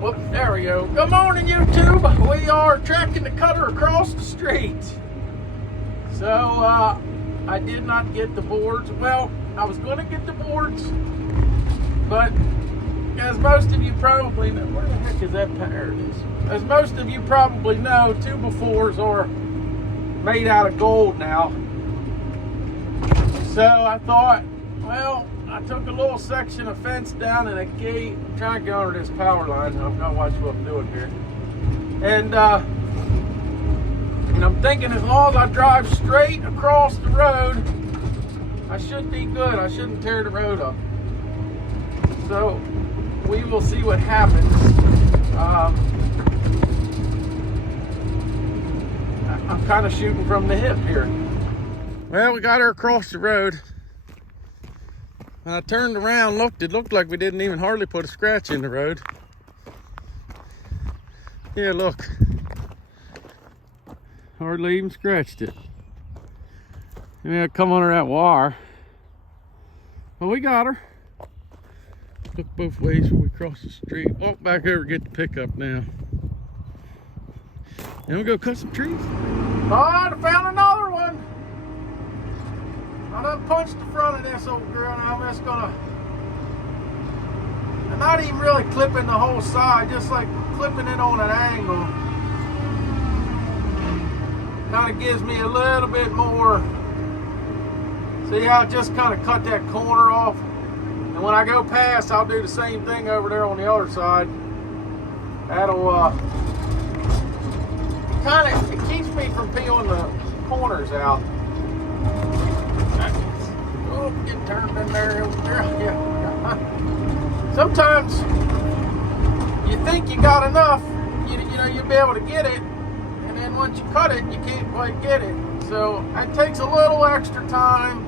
Whoops, there we go. Good morning, YouTube. We are tracking the cutter across the street. So, I did not get the boards. Well, I was going to get the boards, but as most of you probably know, where the heck is that? There it is. As most of you probably know, 2x4s are made out of gold now. So I thought, well, I took a little section of fence down and a gate. I'm trying to get under this power line. I've got to watch what I'm doing here. And I'm thinking as long as I drive straight across the road, I should be good. I shouldn't tear the road up. So we will see what happens. I'm kind of shooting from the hip here. Well, we got her across the road. When I turned around, it looked like we didn't even hardly put a scratch in the road. Yeah, look. Hardly even scratched it. Yeah, come under that wire. Well, we got her. Look both ways when we cross the street. Walk back over, get the pickup now. And we'll go cut some trees. All right, I found another one. I done punched the front of this old girl, and I'm just gonna, I'm not even really clipping the whole side, just like clipping it on an angle. Kind of gives me a little bit more. See how I just kind of cut that corner off? And when I go past, I'll do the same thing over there on the other side. That'll it keeps me from peeling the corners out. Oh, get turned in there, yeah. Sometimes you think you got enough, you'll be able to get it, and then once you cut it, you can't quite get it. So it takes a little extra time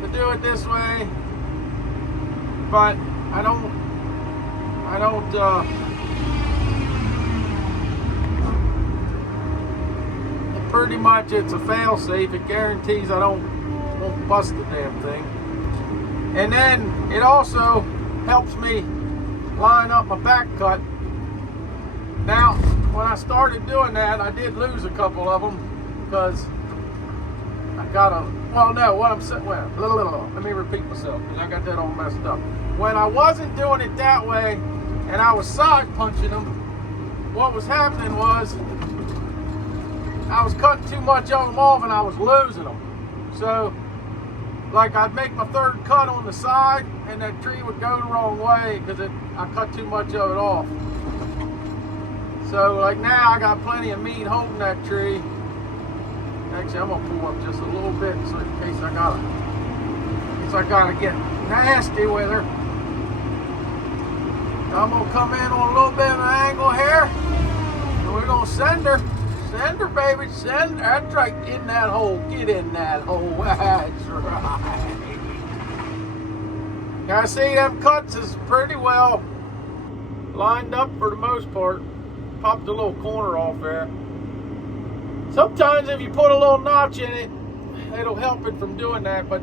to do it this way, but I don't pretty much it's a fail-safe. It guarantees I won't bust the damn thing. And then it also helps me line up my back cut. Now, when I started doing that, I did lose a couple of them because I got a, well, no, what I'm saying, well, let me repeat myself because I got that all messed up. When I wasn't doing it that way and I was side punching them, what was happening was I was cutting too much of them off and I was losing them. So, like I'd make my third cut on the side and that tree would go the wrong way because I cut too much of it off. So, like now I got plenty of meat holding that tree. Actually, I'm gonna pull up just a little bit so in case I gotta get nasty with her. I'm gonna come in on a little bit of an angle here and we're gonna send her. Send her, baby, send her. That's right, in that hole. Get in that hole. That's right. Now, see, them cuts is pretty well lined up for the most part. Popped a little corner off there. Sometimes if you put a little notch in it, it'll help it from doing that, but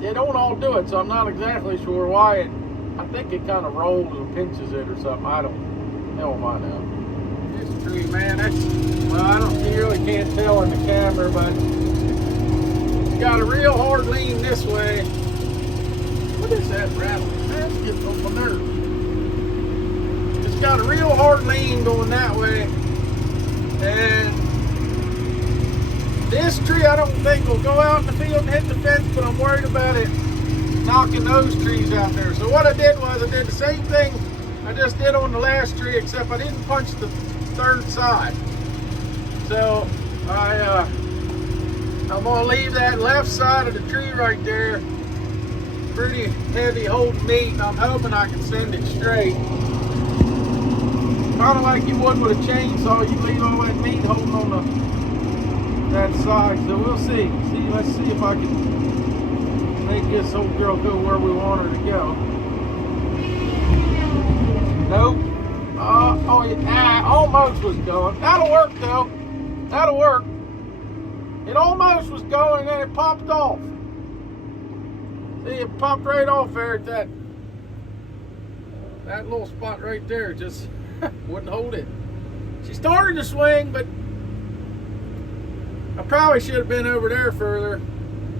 they don't all do it, so I'm not exactly sure why it, I think it kind of rolls and pinches it or something. I don't know if I know. This tree, man, you really can't tell in the camera, but it's got a real hard lean this way. What is that rattling? That's getting on my nerves. It's got a real hard lean going that way, and this tree I don't think will go out in the field and hit the fence, but I'm worried about it knocking those trees out there. So what I did was I did the same thing I just did on the last tree, except I didn't punch the third side. So I'm gonna leave that left side of the tree right there pretty heavy holding meat, and I'm hoping I can send it straight. Kind of like you would with a chainsaw, you leave all that meat holding on that side. So we'll see. Let's see if I can make this old girl go where we want her to go. Nope. Almost was going. That'll work though. That'll work. It almost was going and it popped off. See, it popped right off there at that that little spot right there just wouldn't hold it. She started to swing, but I probably should have been over there further.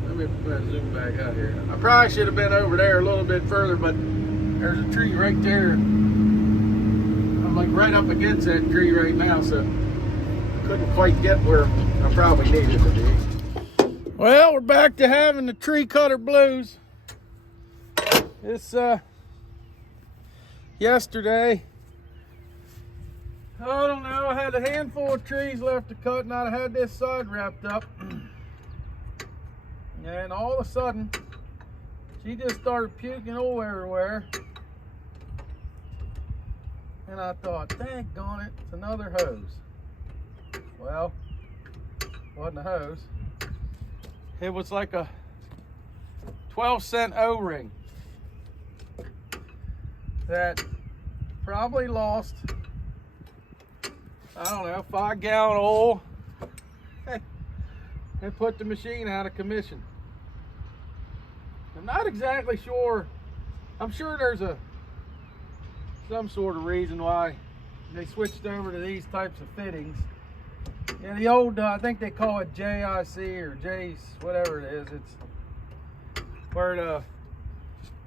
Let me zoom back out here. I probably should have been over there a little bit further, but there's a tree right there. I'm like right up against that tree right now, so I couldn't quite get where I probably needed to be. Well, we're back to having the tree cutter blues. This yesterday, I don't know, I had a handful of trees left to cut, and I had this side wrapped up. And all of a sudden, she just started puking oil everywhere. And I thought, daggone it, it's another hose. Well, it wasn't a hose. It was like a 12-cent O-ring that probably lost, I don't know, 5-gallon oil and put the machine out of commission. I'm not exactly sure. I'm sure there's some sort of reason why they switched over to these types of fittings. Yeah, the old, I think they call it JIC or J's, whatever it is. It's where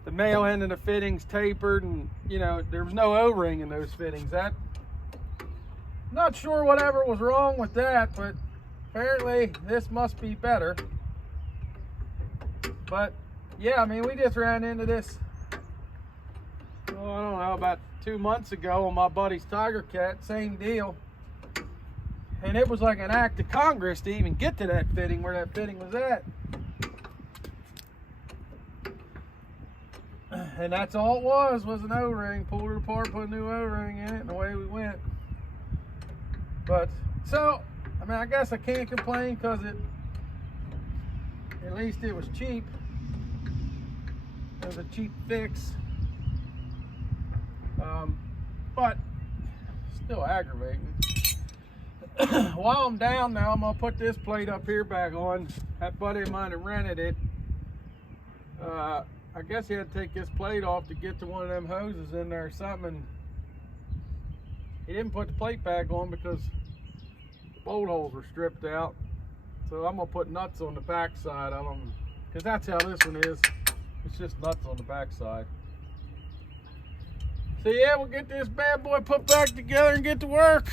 the male end of the fittings tapered, and you know, there was no O-ring in those fittings. That, not sure whatever was wrong with that, but apparently this must be better. But yeah, I mean, we just ran into this, oh, I don't know, about 2 months ago on my buddy's Tiger Cat, same deal. And it was like an act of Congress to even get to that fitting where that fitting was at. And that's all it was an O-ring. Pulled it apart, put a new O-ring in it, and away we went. But, so, I mean, I guess I can't complain because at least it was cheap. It was a cheap fix. But, still aggravating. While I'm down now, I'm gonna put this plate up here back on. That buddy of mine that rented it, I guess he had to take this plate off to get to one of them hoses in there or something, and he didn't put the plate back on because the bolt holes were stripped out. So I'm gonna put nuts on the back side of them, because that's how this one is. It's just nuts on the back side. So yeah, we'll get this bad boy put back together and get to work.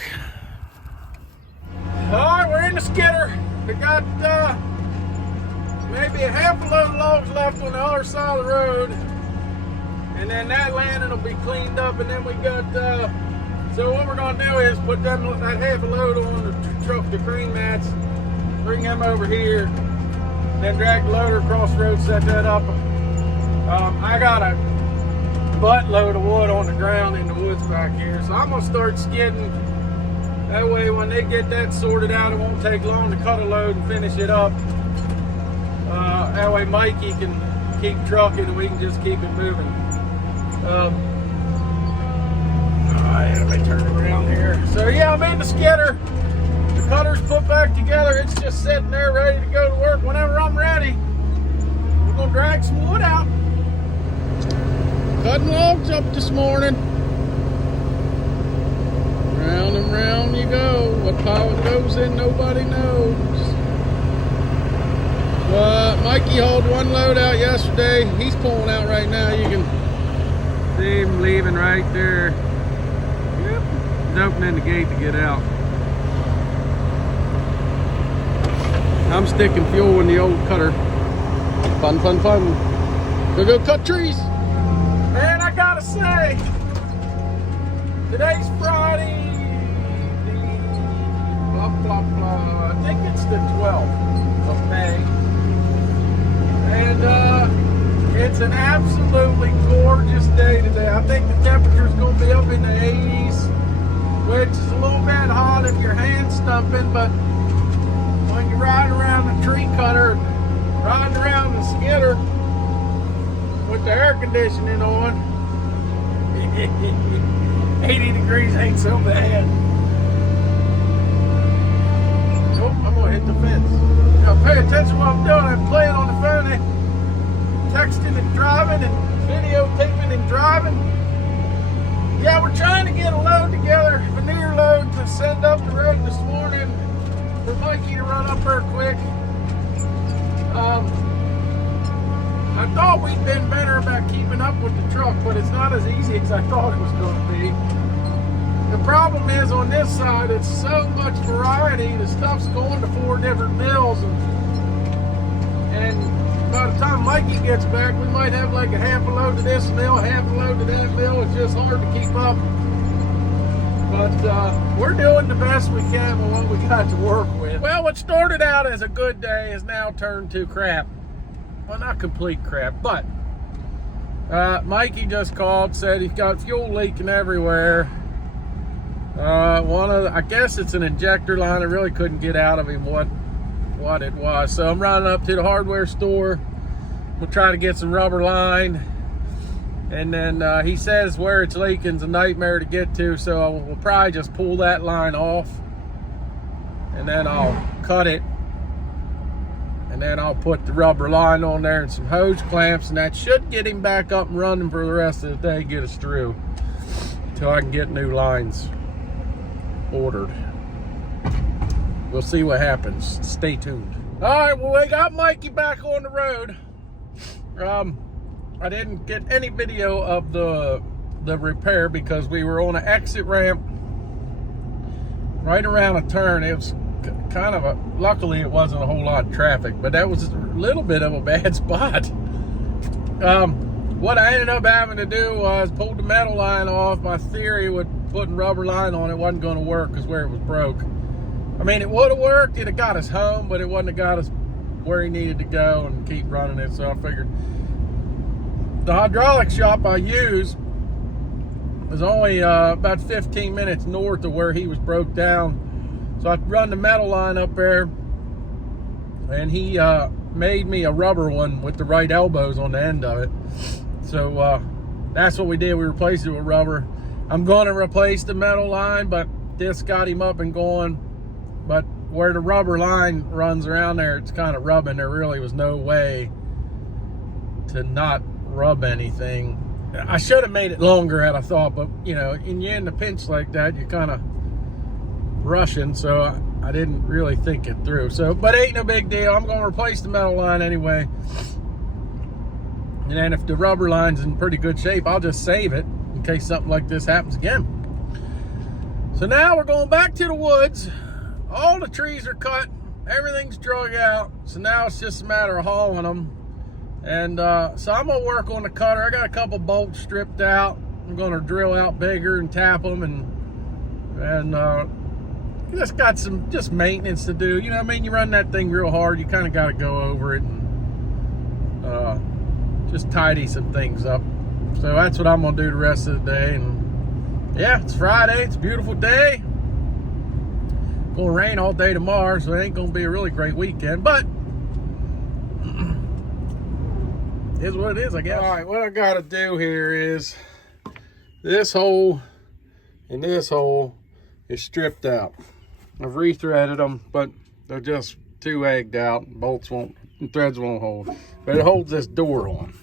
Alright, we're in the Skitter. We got maybe a half a load of logs left on the other side of the road. And then that landing will be cleaned up, and then we got, so what we're gonna do is put that half a load on the truck, the crane mats, bring them over here, then drag the loader across the road, set that up. I got a buttload of wood on the ground in the woods back here, so I'm gonna start skidding. That way when they get that sorted out, it won't take long to cut a load and finish it up. That way Mikey can keep trucking and we can just keep it moving. Alright, let me turn around here. So yeah, I'm in the Skitter. The cutter's put back together. It's just sitting there ready to go to work whenever I'm ready. We're gonna drag some wood out. Cutting logs up this morning. Round and round you go. What pile it goes in, nobody knows. Mikey hauled one load out yesterday. He's pulling out right now. You can see him leaving right there. Yep. He's opening the gate to get out. I'm sticking fuel in the old cutter. Fun, fun, fun. Go cut trees. Man, I gotta say, today's Friday. I think it's the 12th of May, and it's an absolutely gorgeous day today. I think the temperature's going to be up in the 80s, which is a little bit hot if your hand's stumping, but when you're riding around the tree cutter, riding around the Skitter with the air conditioning on, 80 degrees ain't so bad. I'm gonna hit the fence. Now pay attention to what I'm doing. I'm playing on the phone and texting and driving and videotaping and driving. send up the road this morning for Mikey to run up there quick. I thought we'd been better about keeping up with the truck, but it's not as easy as I thought it was going to be. The problem is on this side, it's so much variety. The stuff's going to 4 different mills, and by the time Mikey gets back, we might have like a half a load to this mill, half a load to that mill. It's just hard to keep up. But we're doing the best we can with what we got to work with. Well, what started out as a good day has now turned to crap. Well, not complete crap, but Mikey just called, said he's got fuel leaking everywhere. I guess it's an injector line. I really couldn't get out of him what it was. So I'm running up to the hardware store. We'll try to get some rubber line. And then he says where it's leaking is a nightmare to get to, so we'll probably just pull that line off. And then I'll cut it. And then I'll put the rubber line on there and some hose clamps, and that should get him back up and running for the rest of the day, get us through. Till I can get new lines ordered. We'll see what happens. Stay tuned. All right, well, we got Mikey back on the road. I didn't get any video of the repair because we were on an exit ramp right around a turn. It was kind of luckily it wasn't a whole lot of traffic, but that was a little bit of a bad spot. What I ended up having to do was pull the metal line off. My theory with putting rubber line on it wasn't going to work because where it was broke. I mean, it would have worked. It'd have got us home, but it wouldn't have got us where he needed to go and keep running it. So I figured the hydraulic shop I used was only about 15 minutes north of where he was broke down. So I run the metal line up there, and he made me a rubber one with the right elbows on the end of it. So that's what we did. We replaced it with rubber. I'm going to replace the metal line, but this got him up and going. But where the rubber line runs around there, it's kind of rubbing. There really was no way to not rub anything. I should have made it longer had I thought, but you know, when you're in the pinch like that, you're kind of rushing, so I didn't really think it through. So, but ain't no big deal. I'm going to replace the metal line anyway. And then if the rubber line's in pretty good shape, I'll just save it in case something like this happens again. So now we're going back to the woods. All the trees are cut. Everything's drug out. So now it's just a matter of hauling them. And so I'm going to work on the cutter. I got a couple bolts stripped out. I'm going to drill out bigger and tap them and just got some maintenance to do. You know what I mean? You run that thing real hard, you kind of got to go over it and just tidy some things up. So that's what I'm going to do the rest of the day. And yeah, it's Friday. It's a beautiful day. It's going to rain all day tomorrow, so it ain't going to be a really great weekend. But is what it is, I guess. All right, what I got to do here is this hole and this hole is stripped out. I've rethreaded them, but they're just too egged out. Bolts won't, threads won't hold. But it holds this door on.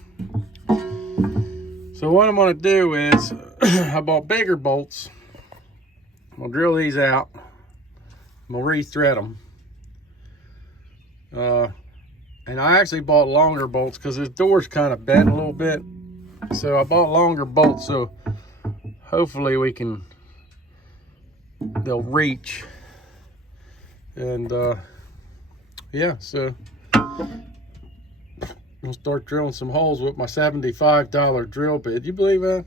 So what I'm going to do is, I bought bigger bolts. I'm going to drill these out. I'm going to rethread them. And I actually bought longer bolts because this door's kind of bent a little bit. So I bought longer bolts, so hopefully they'll reach. And yeah, so I'll start drilling some holes with my $75 drill bit. You believe that?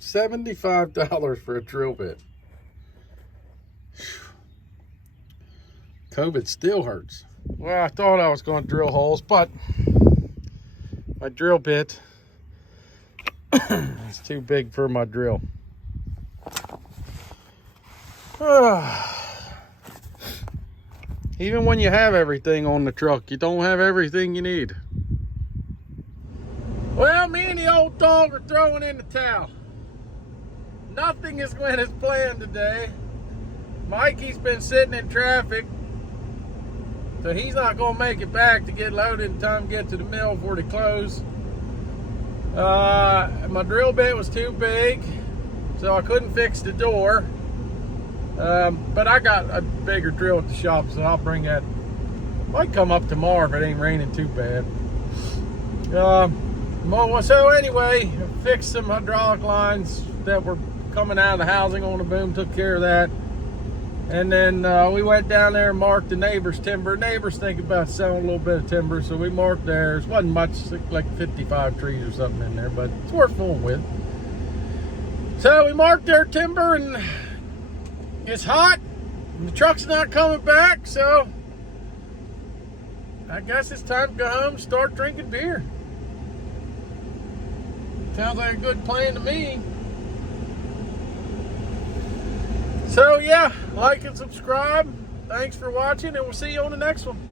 $75 for a drill bit. COVID still hurts. Well, I thought I was going to drill holes, but my drill bit is too big for my drill. Even when you have everything on the truck, you don't have everything you need. Well, me and the old dog are throwing in the towel. Nothing is going as planned today. Mikey's been sitting in traffic, so he's not going to make it back to get loaded in time to get to the mill before they close. My drill bit was too big, so I couldn't fix the door. But I got a bigger drill at the shop, so I'll bring that. Might come up tomorrow if it ain't raining too bad. So anyway, fixed some hydraulic lines that were coming out of the housing on the boom, took care of that. And then we went down there and marked the neighbor's timber. Neighbors think about selling a little bit of timber, so we marked theirs. Wasn't much, like 55 trees or something in there, but it's worth fooling with. So we marked their timber, and it's hot, and the truck's not coming back, so I guess it's time to go home and start drinking beer. Sounds like a good plan to me. So yeah, like and subscribe. Thanks for watching, and we'll see you on the next one.